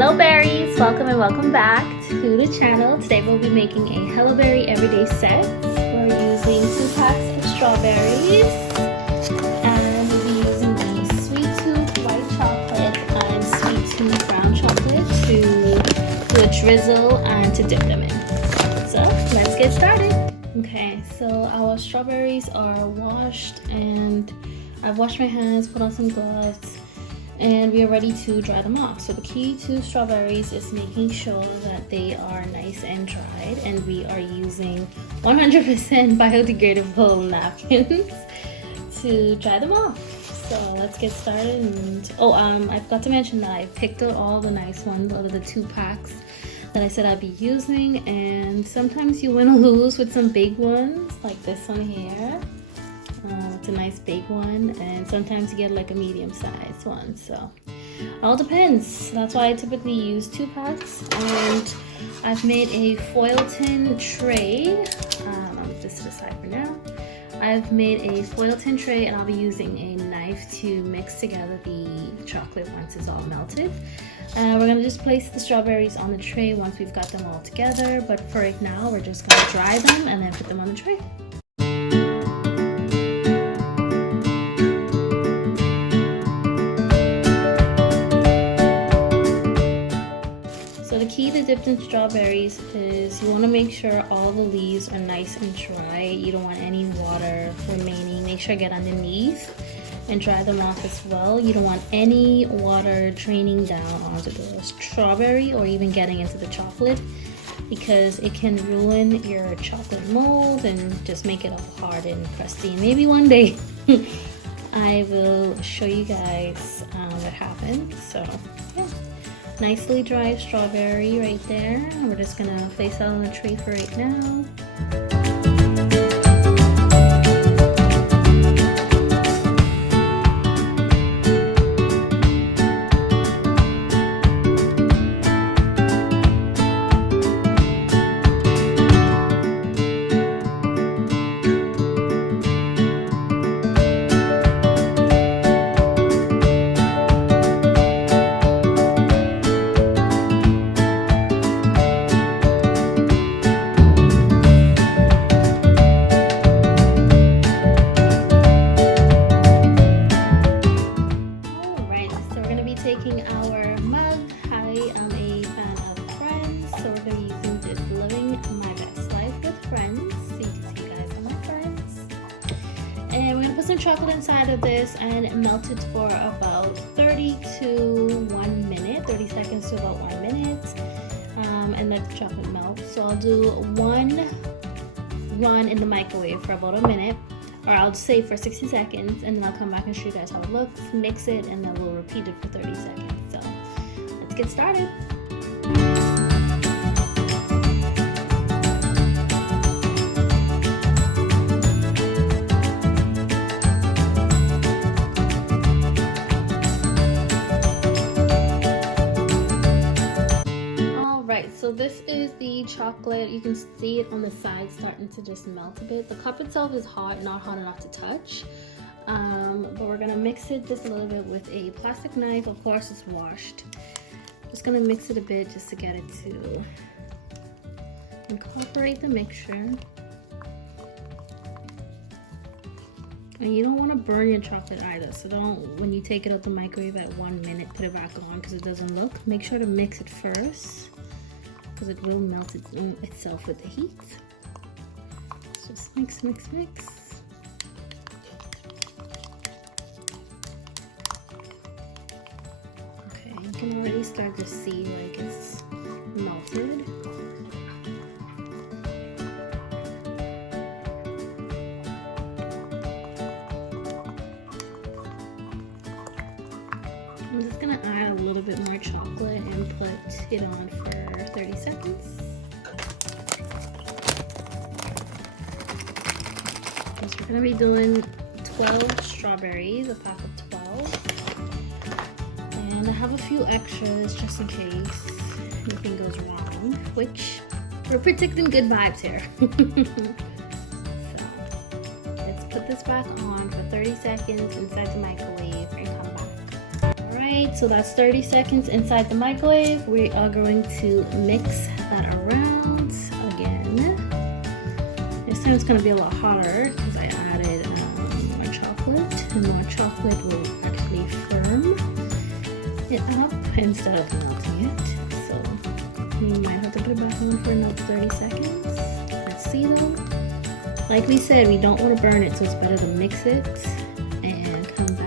Hello berries, welcome and welcome back to the channel. Today we'll be making a Hello Berry everyday set. We're using 2 packs of strawberries and we'll be using the Sweet Tooth white chocolate and Sweet Tooth brown chocolate to do a drizzle and to dip them in. So let's get started. Okay, so our strawberries are washed and I've washed my hands, put on some gloves, and we are ready to dry them off. So the key to strawberries is making sure that they are nice and dried, and we are using 100% biodegradable napkins to dry them off. So let's get started. And I forgot to mention that I picked out all the nice ones out of the 2 packs that I said I'd be using, and sometimes you win or lose with some big ones like this one here. It's a nice big one, and sometimes you get like a medium-sized one, so all depends. That's why I typically use 2 packs. And I've made a foil tin tray. I'll just decide for now. I've made a foil tin tray, and I'll be using a knife to mix together the chocolate once it's all melted. We're gonna just place the strawberries on the tray once we've got them all together, but for right now we're just gonna dry them and then put them on the tray. The key to dipped in strawberries is you want to make sure all the leaves are nice and dry. You don't want any water remaining. Make sure to get underneath and dry them off as well. You don't want any water draining down onto the strawberry or even getting into the chocolate, because it can ruin your chocolate mold and just make it all hard and crusty. And maybe one day I will show you guys what happens. So yeah. Nicely dried strawberry right there. We're just gonna place that on the tray for right now. Taking our mug. I am a fan of Friends, so we're going to be using this Living My Best Life with Friends, so you can see you guys are my friends. And we're going to put some chocolate inside of this and melt it for about 30 seconds to about 1 minute, and let the chocolate melt. So I'll do 1 run in the microwave for about 1 minute, or I'll say for 60 seconds, and then I'll come back and show you guys how it looks, mix it, and then we'll repeat it for 30 seconds. So let's get started. So this is the chocolate. You can see it on the side starting to just melt a bit. The cup itself is hot, not hot enough to touch. But we're gonna mix it just a little bit with a plastic knife. Of course, it's washed. Just gonna mix it a bit just to get it to incorporate the mixture. And you don't want to burn your chocolate either, so don't, when you take it out the microwave at 1 minute, put it back on because it doesn't look. Make sure to mix it first, because it will melt itself with the heat. So just mix, mix, mix. Okay, you can already start to see like it's melted. I'm just gonna add a little bit more chocolate and put it on for 30 seconds. So we're gonna be doing 12 strawberries, a pack of 12. And I have a few extras just in case anything goes wrong, which we're predicting good vibes here. So let's put this back on for 30 seconds inside the microwave and come back. Alright, right, so that's 30 seconds inside the microwave. We are going to mix that around again. This time it's going to be a lot hotter because I added more chocolate, and more chocolate will actually firm it up instead of melting it. So we might have to put it back on for another 30 seconds. Let's see though. Like we said, we don't want to burn it, so it's better to mix it and come back.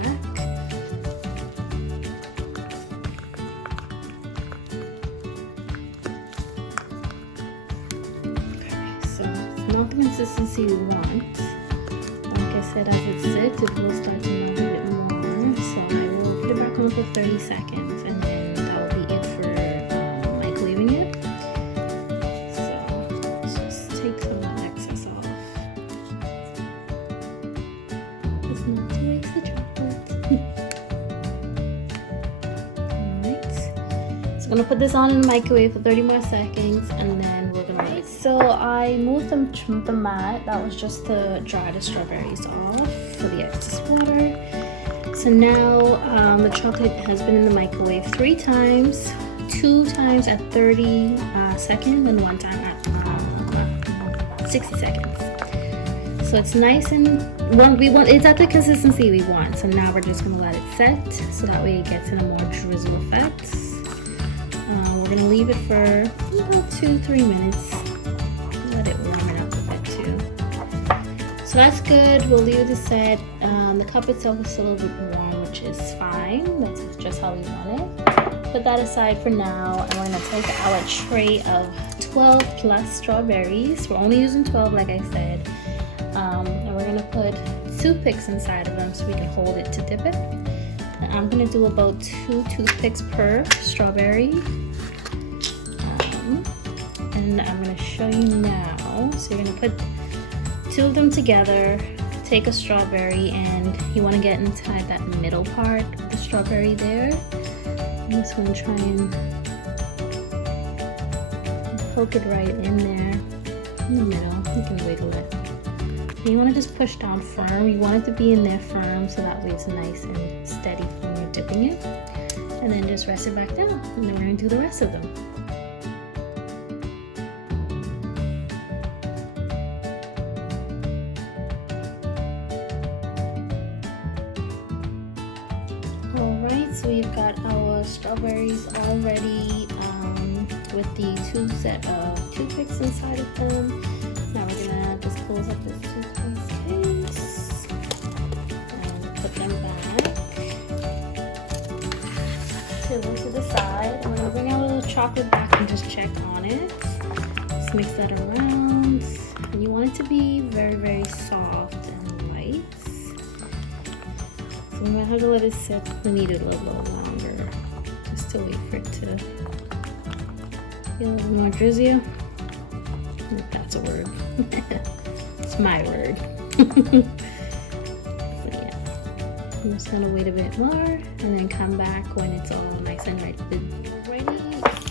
Okay, so it's not the consistency we want. Like I said, as it sits, it will start to melt a bit more. So I will put it back on for 30 seconds, and then that will be it for microwaving it. So let's just take some of the excess off. It's not to waste the chocolate. Alright. So I'm gonna put this on in the microwave for 30 more seconds, and then we're gonna wait. So I moved the mat. That was just to dry the strawberries off for the excess water. So now the chocolate has been in the microwave 3 times, 2 times at 30 seconds, and 1 time at 60 seconds. So it's nice and it's at the consistency we want. So now we're just gonna let it set, so that way it gets in a more drizzle effect. We're gonna leave it for about 2-3 minutes. Let it warm it up a bit too. So that's good. We'll leave it to set. The cup itself is still a little bit warm, which is fine. That's just how we want it. Put that aside for now, and we're gonna take our tray of 12 plus strawberries. We're only using 12, like I said. And we're gonna put toothpicks inside of them so we can hold it to dip it. And I'm gonna do about 2 toothpicks per strawberry. And I'm gonna show you now. So you're gonna put 2 of them together, take a strawberry, and you wanna get inside that middle part of the strawberry there. I'm just gonna try and poke it right in there, in the middle. You can wiggle it. And you wanna just push down firm. You want it to be in there firm, so that way it's nice and steady when you're dipping it. And then just rest it back down, and then we're gonna do the rest of them. Alright, so we've got our strawberries all ready with the 2 set of toothpicks inside of them. Now we're gonna just close up this toothpaste case and put them back to the side. And we're gonna bring our little chocolate back and just check on it. Just mix that around. And you want it to be very, very soft and light. So we might have to let it sit. We need it a little longer just to wait for it to be a little more drizzier. If that's a word. It's my word. So yeah, I'm just gonna wait a bit more and then come back when it's all nice and ready.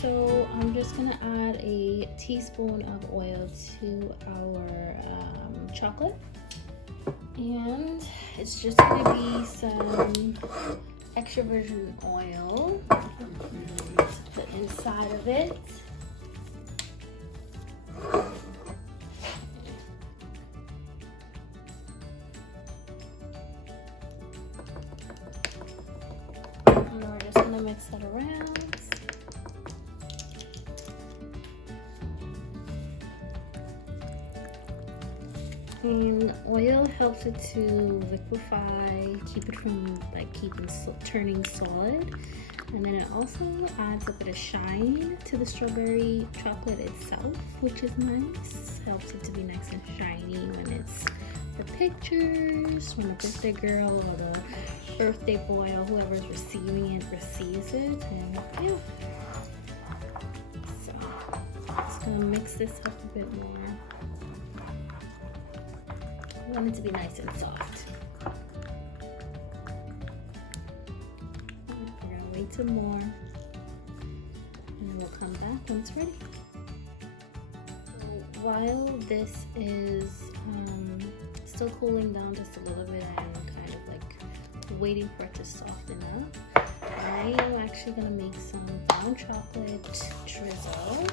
So I'm just gonna add a teaspoon of oil to our chocolate, and it's just gonna be some extra virgin oil to put inside of it. And we're just gonna mix that around. And oil helps it to liquefy, keep it from turning solid. And then it also adds a bit of shine to the strawberry chocolate itself, which is nice. Helps it to be nice and shiny when it's for pictures, when the birthday girl or the birthday boy or whoever's receiving it receives it. And yeah. So just gonna mix this up a bit more. I want it to be nice and soft. We're gonna wait some more, and then we'll come back when it's ready. So while this is still cooling down just a little bit and kind of like waiting for it to soften up, I am actually gonna make some brown chocolate drizzle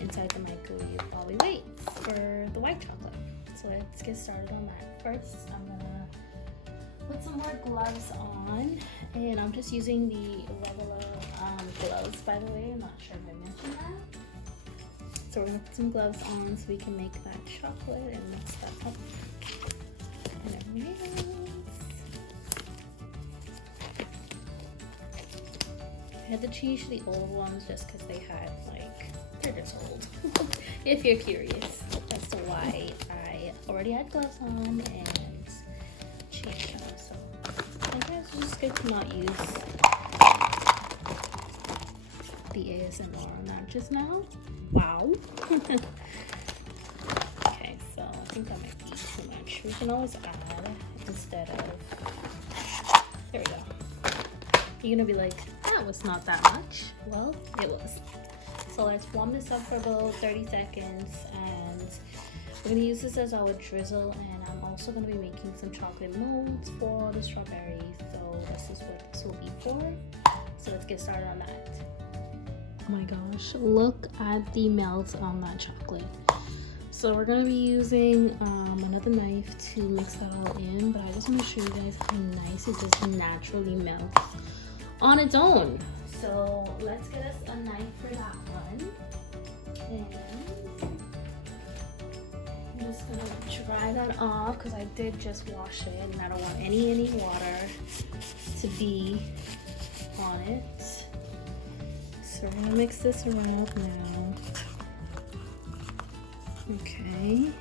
inside the microwave while we wait for the white chocolate. So let's get started on that. First, I'm gonna put some more gloves on, and I'm just using the regular gloves, by the way. I'm not sure if I mentioned that. So we're gonna put some gloves on so we can make that chocolate and mix that up. And it mix. I had to change the old ones just because they had, like, they're just old. If you're curious as to why I already had gloves on and changed them. So sometimes it's just good to not use the ASMR on that just now. Wow. Okay, so I think that might be too much. We can always add instead of, there we go. You're gonna be like, that was not that much. Well, it was. So let's warm this up for about 30 seconds, and we're gonna use this as our drizzle, and I'm also gonna be making some chocolate molds for the strawberries. So this is what this will be for. So let's get started on that. Oh my gosh, look at the melts on that chocolate. So we're gonna be using another knife to mix that all in, but I just wanna show you guys how nice it just naturally melts on its own. So let's get us a knife for that one. And I'm just gonna dry that off because I did just wash it and I don't want any water to be on it. So we're gonna mix this around now. Okay.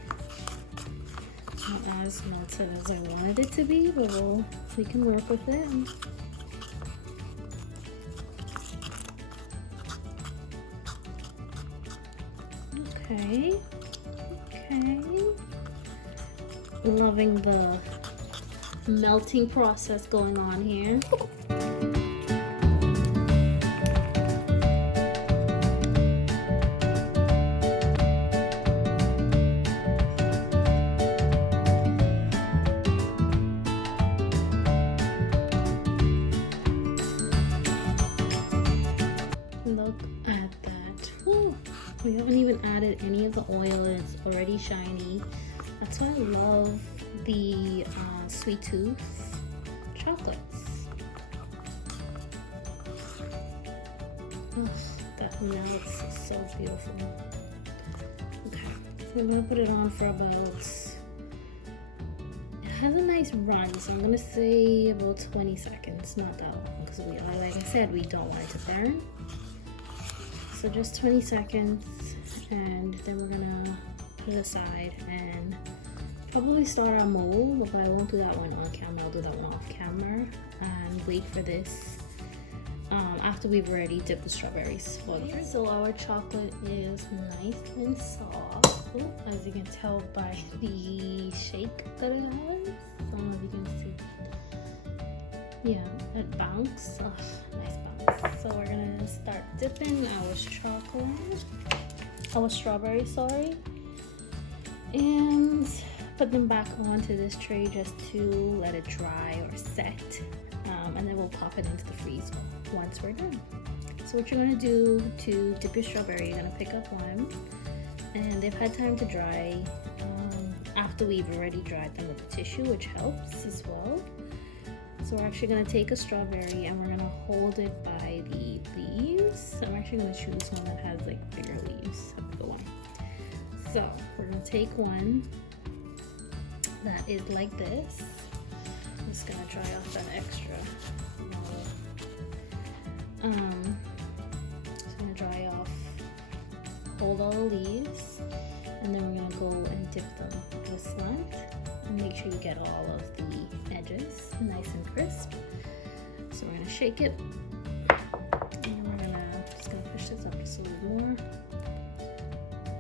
Not as melted as I wanted it to be, but we can work with it. Okay. Loving the melting process going on here. Look at that. Woo. We haven't even added any of the oil and it's already shiny. That's why I love the Sweet Tooth chocolates. Oh, that melts so beautiful. Okay, so I'm gonna put it on for about, it has a nice run, so I'm gonna say about 20 seconds, not that long, because we are, like I said, we don't want it to burn. So just 20 seconds, and then we're gonna put it aside and probably start our mold, but I won't do that one on camera. I'll do that one off camera and wait for this after we've already dipped the strawberries. Okay, so our chocolate is nice and soft, as you can tell by the shake that it has. I don't know if you can see. Yeah, it bounced. Oh, nice bounce. So we're gonna start dipping our strawberries, sorry, and put them back onto this tray just to let it dry or set, and then we'll pop it into the freezer once we're done. So what you're gonna do to dip your strawberry, you're gonna pick up one, and they've had time to dry after we've already dried them with the tissue, which helps as well. So we're actually gonna take a strawberry and we're gonna hold it by the leaves. I'm actually gonna choose one that has like bigger leaves. That's the one. So we're gonna take one that is like this. I'm just gonna dry off that extra. So I'm gonna dry off, hold all the leaves, and then we're gonna go and dip them to a slant and make sure you get all of the edges nice and crisp. So we're gonna shake it, and we're just gonna push this up just a little more.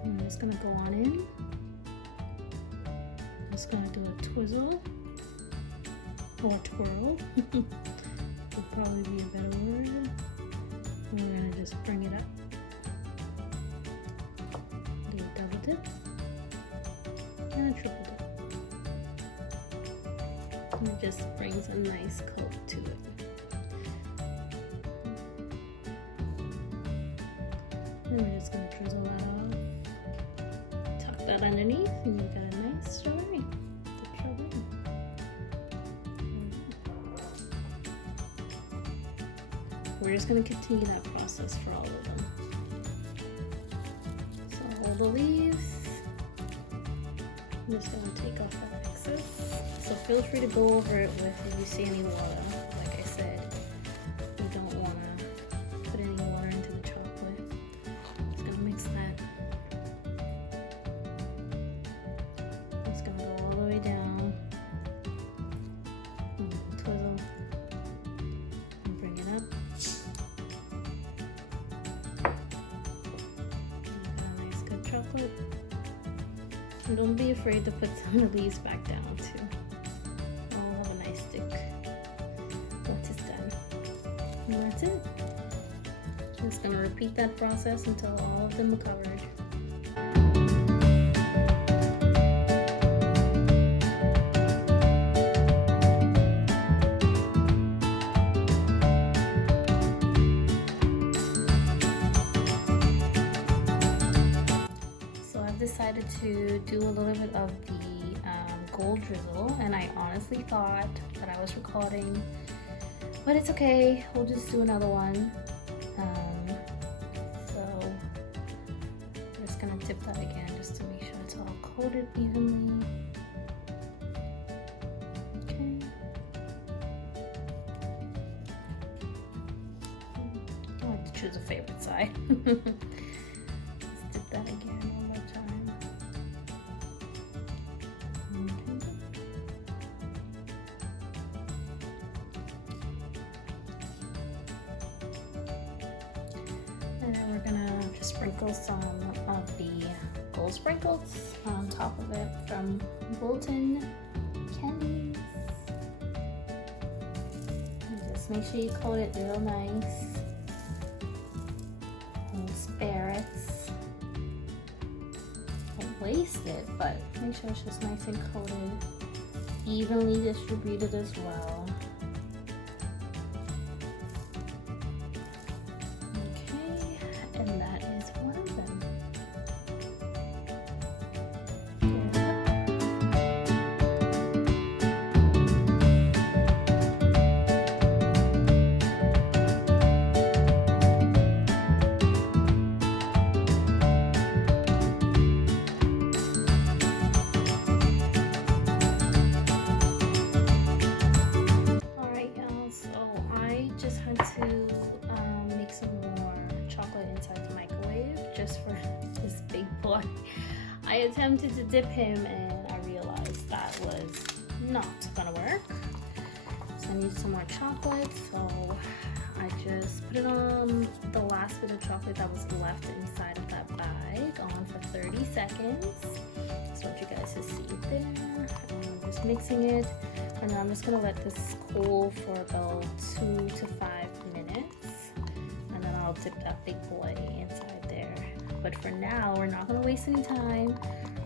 I'm just gonna go on in. I'm just gonna do a twizzle or twirl. Would probably be a better word. And we're gonna just bring it up. Do a double dip and a triple dip. And it just brings a nice coat to it. And we're just gonna drizzle that off. Tuck that underneath, and you've got a nice strawberry. We're just gonna continue that process for all of them. So hold the leaves. I'm just gonna take off that excess. So feel free to go over it with if you see any water. Like I said, you don't wanna put any water into the chocolate. Just gonna mix that. Just gonna go all the way down. Twizzle. And bring it up. Nice good chocolate. And don't be afraid to put some of the leaves back down too. I'll have a nice stick once it's done. And that's it. Just gonna repeat that process until all of them are covered. Decided to do a little bit of the gold drizzle, and I honestly thought that I was recording, but it's okay, we'll just do another one. So I'm just gonna dip that again just to make sure it's all coated evenly. Okay. I like to choose a favorite side. Let's dip that again one more time. And then we're gonna just sprinkle some of the gold sprinkles on top of it from Bolton Candies. And just make sure you coat it real nice. Don't spare it. Don't waste it, but make sure it's just nice and coated, evenly distributed as well. I attempted to dip him and I realized that was not gonna work. So I need some more chocolate, so I just put it on the last bit of chocolate that was left inside of that bag on for 30 seconds. That's what you guys see there. And I'm just mixing it, and I'm just gonna let this cool for about 2 to 5 minutes, and then I'll dip that big boy inside there. But for now, we're not gonna waste any time.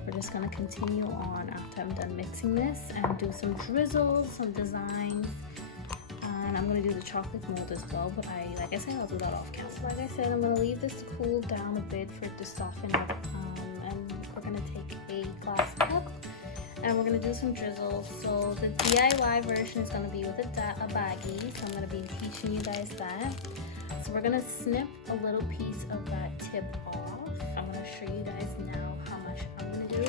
We're just gonna continue on after I'm done mixing this and do some drizzles, some designs. And I'm gonna do the chocolate mold as well, but like I said, I'll do that off camera. Like I said, I'm gonna leave this to cool down a bit for it to soften up. And we're gonna take a glass cup and we're gonna do some drizzles. So the DIY version is gonna be with a baggie, so I'm gonna be teaching you guys that. So we're gonna snip a little piece of that tip off. I'm gonna show you guys now how much I'm gonna do.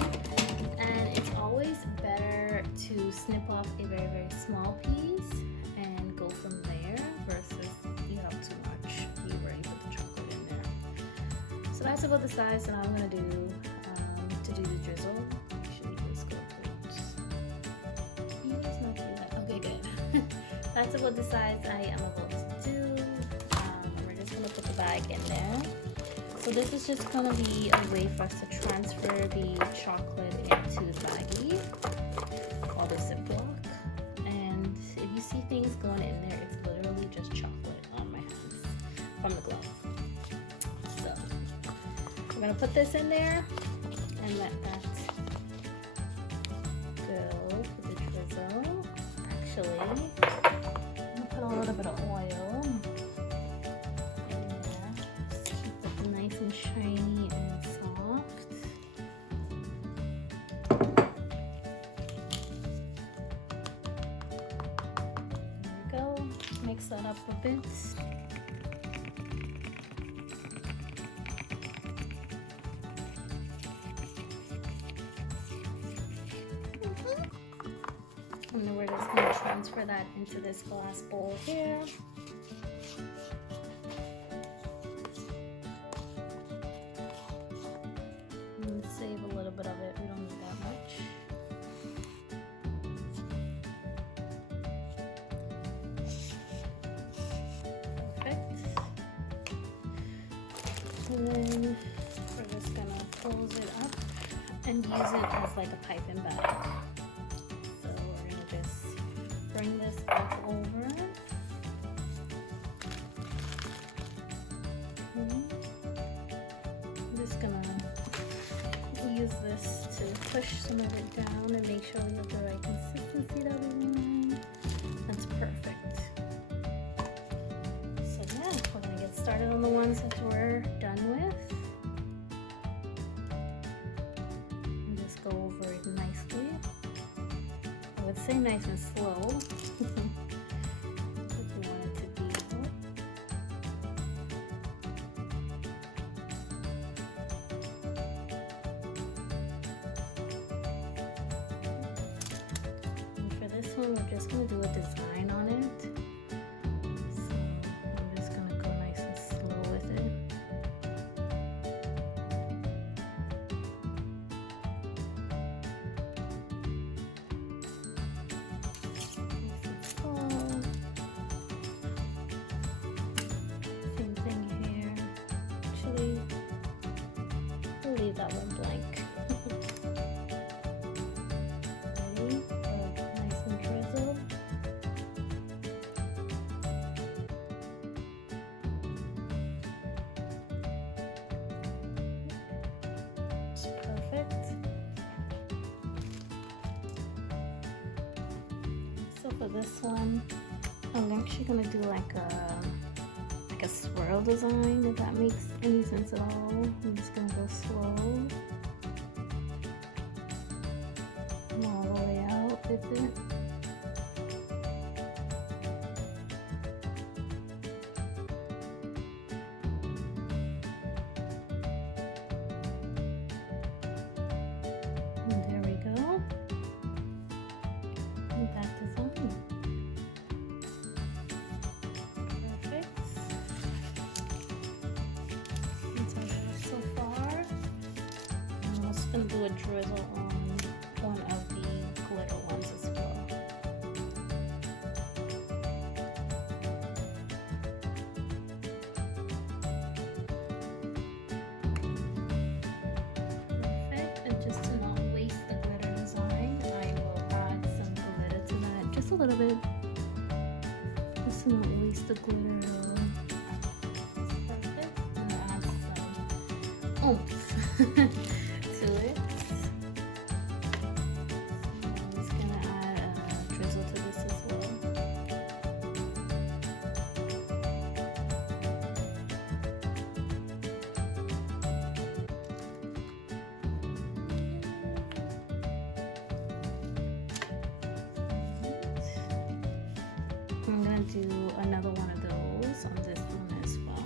And it's always better to snip off a very, very small piece and go from there versus you have too much. You already put the chocolate in there. So that's about the size that I'm gonna do to do the drizzle. Actually, this go good. It's not too bad. Okay, good. That's about the size I am about to do. We're just gonna put the bag in there. So this is just gonna be a way for us to transfer the chocolate into the baggie or the Ziploc. And if you see things going in there, it's literally just chocolate on my hands from the glove. So we're gonna put this in there and let that go for the drizzle. Actually, I'm gonna put a little bit of oil. Shiny mix that up a bit. And then we're just going to transfer that into this glass bowl here. And save a little bit of it, we don't need that much. And then we're just gonna close it up and use it as like a piping bag. So we're gonna just bring this back over. I'm just gonna use this to push some of it down and make sure we have the right consistency that we want. That's perfect. We're going to get started on the ones that we're done with. And just go over it nicely. I would say nice and slow. If you want it to be. And for this one, we're just going to do a design on it. We'll leave that one blank. Ready? Nice and drizzled. It's perfect. So for this one, I'm actually gonna do like a swirl design, if that makes any sense at all. I'm just gonna go slow. Come all the way out with it. And there we go. And that design. I'm going to do a drizzle on one of the glitter ones as well. Perfect. And just to not waste the glitter design, I will add some glitter to that. Just a little bit. Just to not waste the glitter. Perfect. And add some oomph. To it. So I'm just gonna add a drizzle to this as well. I'm gonna do another one of those on this one as well.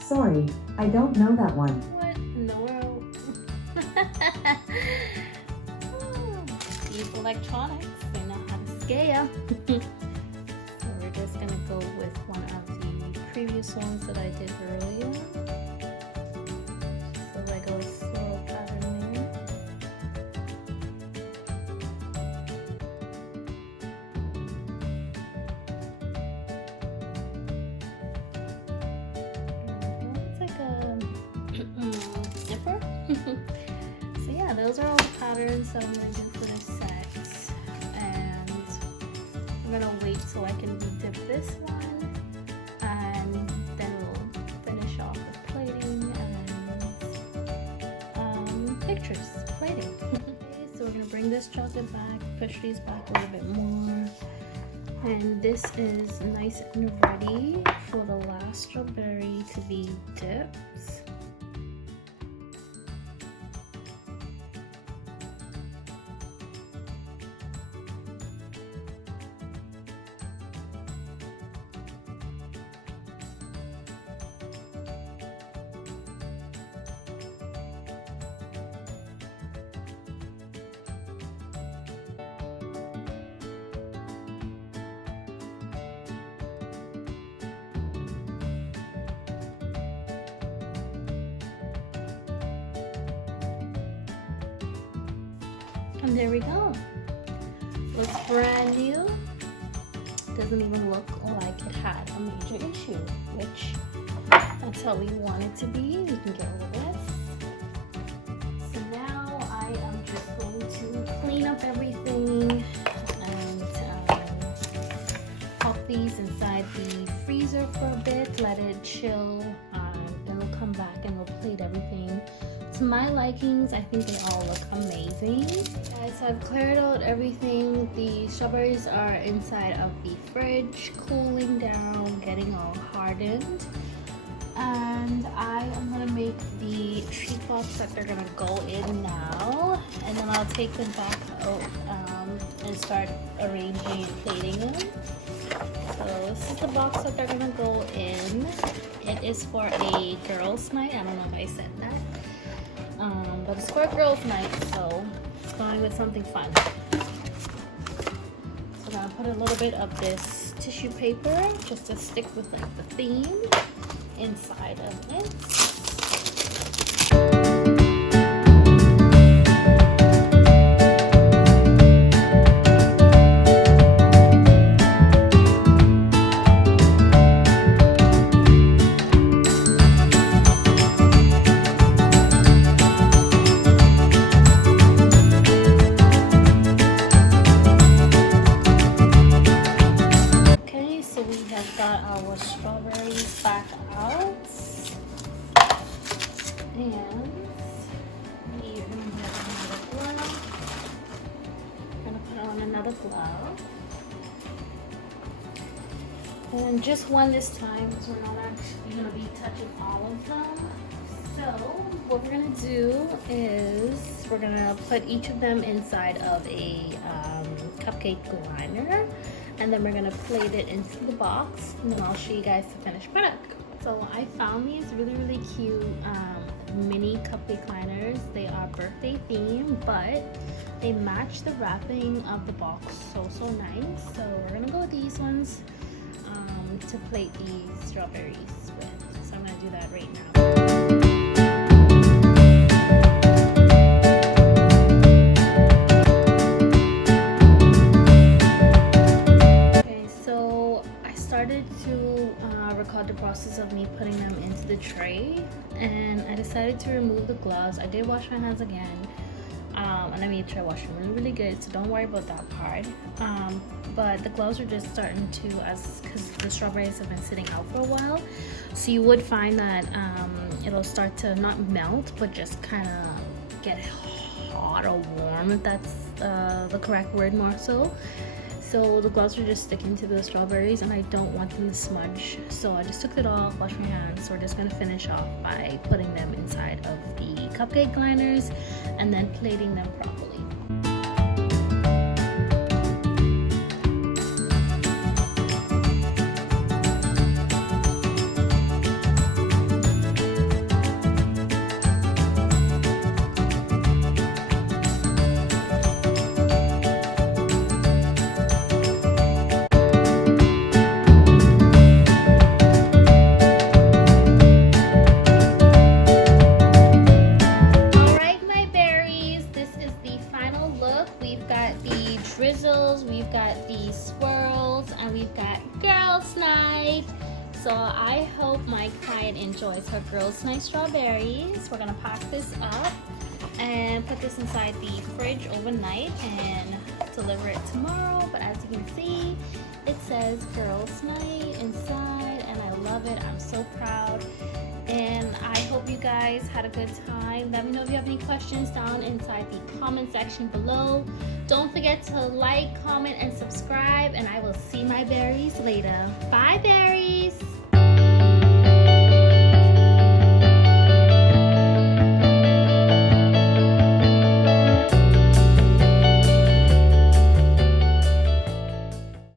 Sorry, I don't know that one. What in the world? These electronics, they know how to scale. So we're just gonna go with one of the previous ones that I did earlier. Just a regular swirl pattern there. Zipper. So yeah, those are all the patterns that I'm going to do for this set, and I'm going to wait so I can dip this one and pictures, plating. Okay, so we're gonna bring this chocolate back, push these back a little bit more. And this is nice and ready for the last strawberry to be dipped. And there we go. Looks brand new. Doesn't even look like it had a major issue, which that's how we want it to be. We can get rid of this. So now I am just going to clean up everything and pop these inside the freezer for a bit, let it chill, then we'll come back and we'll plate everything. To my likings, I think they all look amazing. Guys, so I've cleared out everything. The strawberries are inside of the fridge, cooling down, getting all hardened. And I am gonna make the treat box that they're gonna go in now. And then I'll take them back out and start arranging and plating them. So this is the box that they're gonna go in. It is for a girls' night. I don't know if I said that. But it's for a girls' night, so it's going with something fun. So I'm gonna put a little bit of this tissue paper just to stick with like the theme inside of it. Strawberries back out, and we're gonna put on another glove, and just one this time because we're not actually gonna be touching all of them. So what we're gonna do is we're gonna put each of them inside of a cupcake liner. And then we're gonna plate it into the box, and then I'll show you guys the finished product. So I found these really cute mini cupcake liners. They are birthday themed, but they match the wrapping of the box so nice. So we're gonna go with these ones to plate these strawberries with. So I'm gonna do that right now. Record the process of me putting them into the tray, and I decided to remove the gloves. I did wash my hands again, and I made sure I washed them really good, so don't worry about that part. But the gloves are just starting to, because the strawberries have been sitting out for a while, so you would find that it'll start to not melt, but just kind of get hot or warm, if that's the correct word more so. So the gloves are just sticking to the strawberries, and I don't want them to smudge. So I just took it off, washed my hands. So we're just gonna finish off by putting them inside of the cupcake liners and then plating them properly. Drizzles, we've got the swirls, and we've got girls' night. So I hope my client enjoys her girls' night strawberries. We're gonna pack this up and put this inside the fridge overnight, and deliver it tomorrow, but as you can see, it says Girls Night inside, and I love it. I'm so proud, and I hope you guys had a good time. Let me know if you have any questions down inside the comment section below. Don't forget to like, comment, and subscribe, and I will see my berries later. Bye, berries!